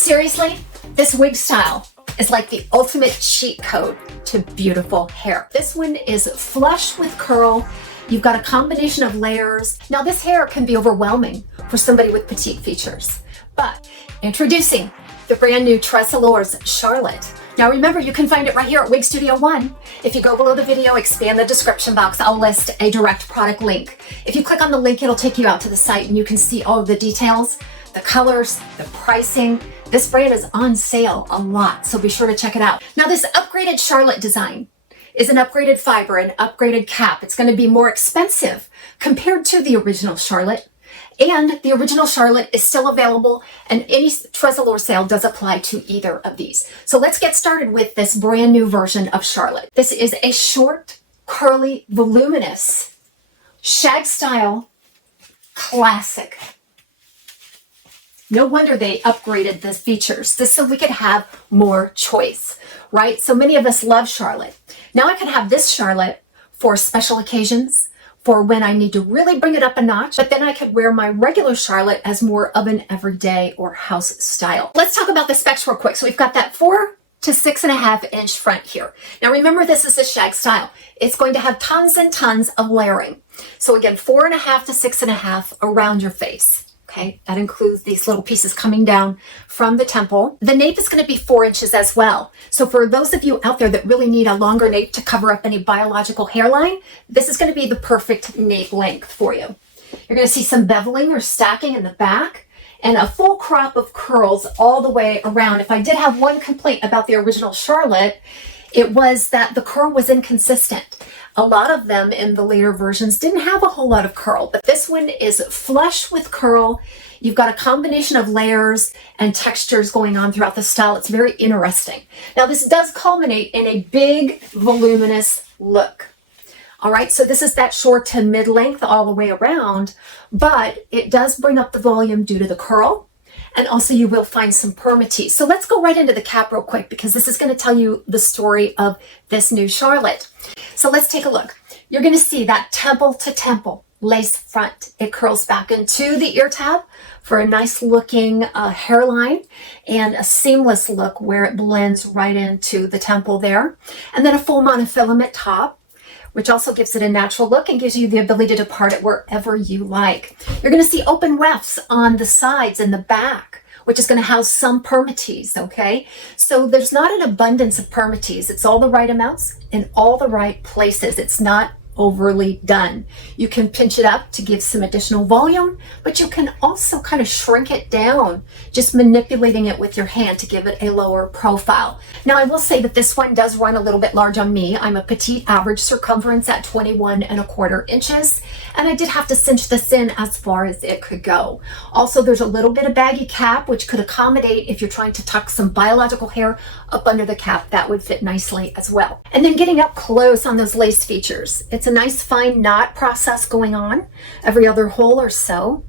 Seriously, this wig style is like the ultimate cheat code to beautiful hair. This one is flush with curl. You've got a combination of layers. Now this hair can be overwhelming for somebody with petite features, but introducing the brand new Tressallure Charlotte. Now remember, you can find it right here at Wig Studio One. If you go below the video, expand the description box, I'll list a direct product link. If you click on the link, it'll take you out to the site and you can see all of the details, the colors, the pricing. This brand is on sale a lot, so be sure to check it out. Now this upgraded Charlotte design is an upgraded fiber, an upgraded cap. It's going to be more expensive compared to the original Charlotte. And the original Charlotte is still available, and any Tressallure sale does apply to either of these. So let's get started with this brand new version of Charlotte. This is a short, curly, voluminous, shag style classic. No wonder they upgraded the features, just so we could have more choice, right? So many of us love Charlotte. Now I could have this Charlotte for special occasions, for when I need to really bring it up a notch, but then I could wear my regular Charlotte as more of an everyday or house style. Let's talk about the specs real quick. So we've got that 4 to 6.5 inch front here. Now remember, this is a shag style. It's going to have tons and tons of layering. So again, 4.5 to 6.5 around your face. Okay, that includes these little pieces coming down from the temple. The nape is going to be 4 inches as well. So for those of you out there that really need a longer nape to cover up any biological hairline, this is going to be the perfect nape length for you. You're going to see some beveling or stacking in the back and a full crop of curls all the way around. If I did have one complaint about the original Charlotte, it was that the curl was inconsistent. A lot of them in the later versions didn't have a whole lot of curl, but this one is flush with curl. You've got a combination of layers and textures going on throughout the style. It's very interesting. Now this does culminate in a big, voluminous look. All right, so this is that short to mid-length all the way around, but it does bring up the volume due to the curl. And also you will find some permatease. So let's go right into the cap real quick, because this is going to tell you the story of this new Charlotte. So let's take a look. You're going to see that temple to temple lace front. It curls back into the ear tab for a nice looking hairline and a seamless look where it blends right into the temple there. And then a full monofilament top, which also gives it a natural look and gives you the ability to part it wherever you like. You're going to see open wefts on the sides and the back, which is going to house some permatease, okay? So there's not an abundance of permatease. It's all the right amounts in all the right places. It's not overly done. You can pinch it up to give some additional volume, but you can also kind of shrink it down, just manipulating it with your hand to give it a lower profile. Now I will say that this one does run a little bit large on me. I'm a petite average circumference at 21.25 inches, and I did have to cinch this in as far as it could go. Also, there's a little bit of baggy cap, which could accommodate if you're trying to tuck some biological hair up under the cap. That would fit nicely as well. And then getting up close on those lace features. It's a nice fine knot process going on every other hole or so.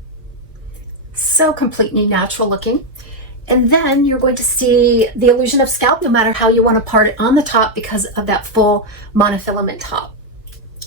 So completely natural looking. And then you're going to see the illusion of scalp no matter how you want to part it on the top because of that full monofilament top.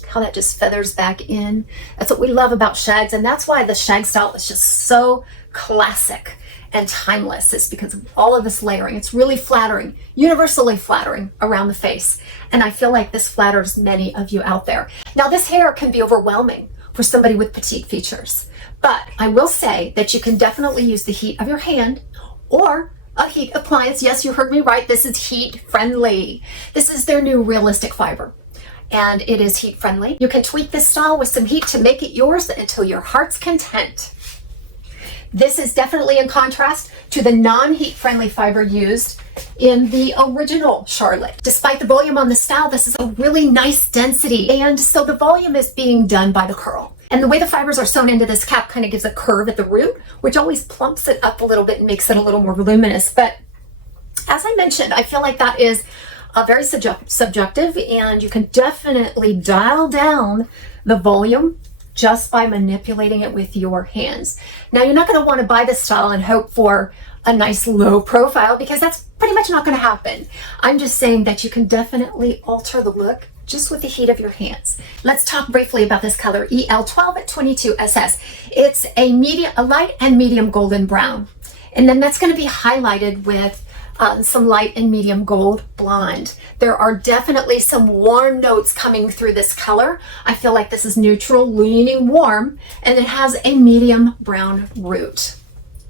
How that just feathers back in. That's what we love about shags, and that's why the shag style is just so classic and timeless. It's because of all of this layering. It's really flattering, universally flattering around the face. And I feel like this flatters many of you out there. Now this hair can be overwhelming for somebody with petite features, but I will say that you can definitely use the heat of your hand or a heat appliance. Yes, you heard me right. This is heat friendly. This is their new realistic fiber, and it is heat friendly. You can tweak this style with some heat to make it yours until your heart's content. This is definitely in contrast to the non-heat friendly fiber used in the original Charlotte. Despite the volume on the style, this is a really nice density, and so the volume is being done by the curl. And the way the fibers are sewn into this cap kind of gives a curve at the root, which always plumps it up a little bit and makes it a little more voluminous. But as I mentioned, I feel like that is very subjective, and you can definitely dial down the volume just by manipulating it with your hands. Now, you're not going to want to buy this style and hope for a nice low profile, because that's pretty much not going to happen. I'm just saying that you can definitely alter the look just with the heat of your hands. Let's talk briefly about this color, EL12 at 22 SS. It's a light and medium golden brown. And then that's going to be highlighted with some light and medium gold blonde. There are definitely some warm notes coming through this color. I feel like this is neutral, leaning warm, and it has a medium brown root.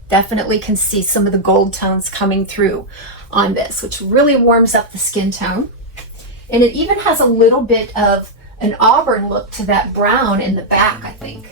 Definitely can see some of the gold tones coming through on this, which really warms up the skin tone. And it even has a little bit of an auburn look to that brown in the back, I think.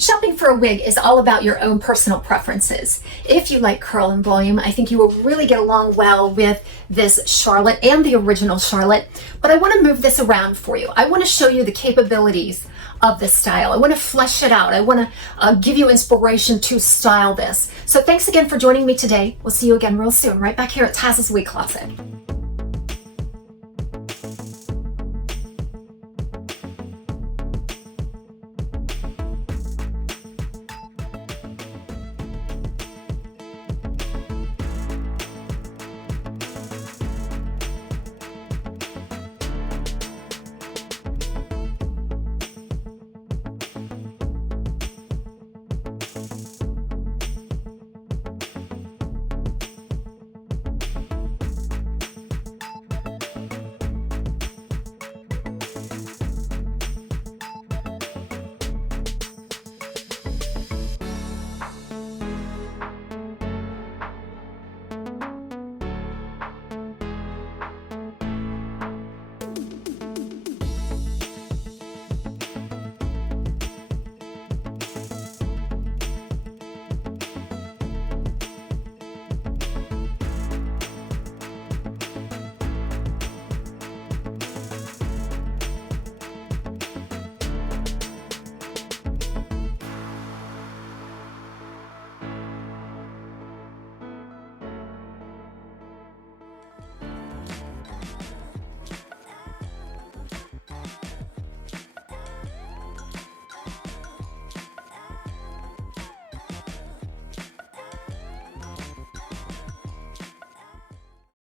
Shopping for a wig is all about your own personal preferences. If you like curl and volume, I think you will really get along well with this Charlotte and the original Charlotte, but I want to move this around for you. I want to show you the capabilities of this style. I want to flesh it out. I want to give you inspiration to style this. So thanks again for joining me today. We'll see you again real soon, right back here at TAZS's Wig Closet.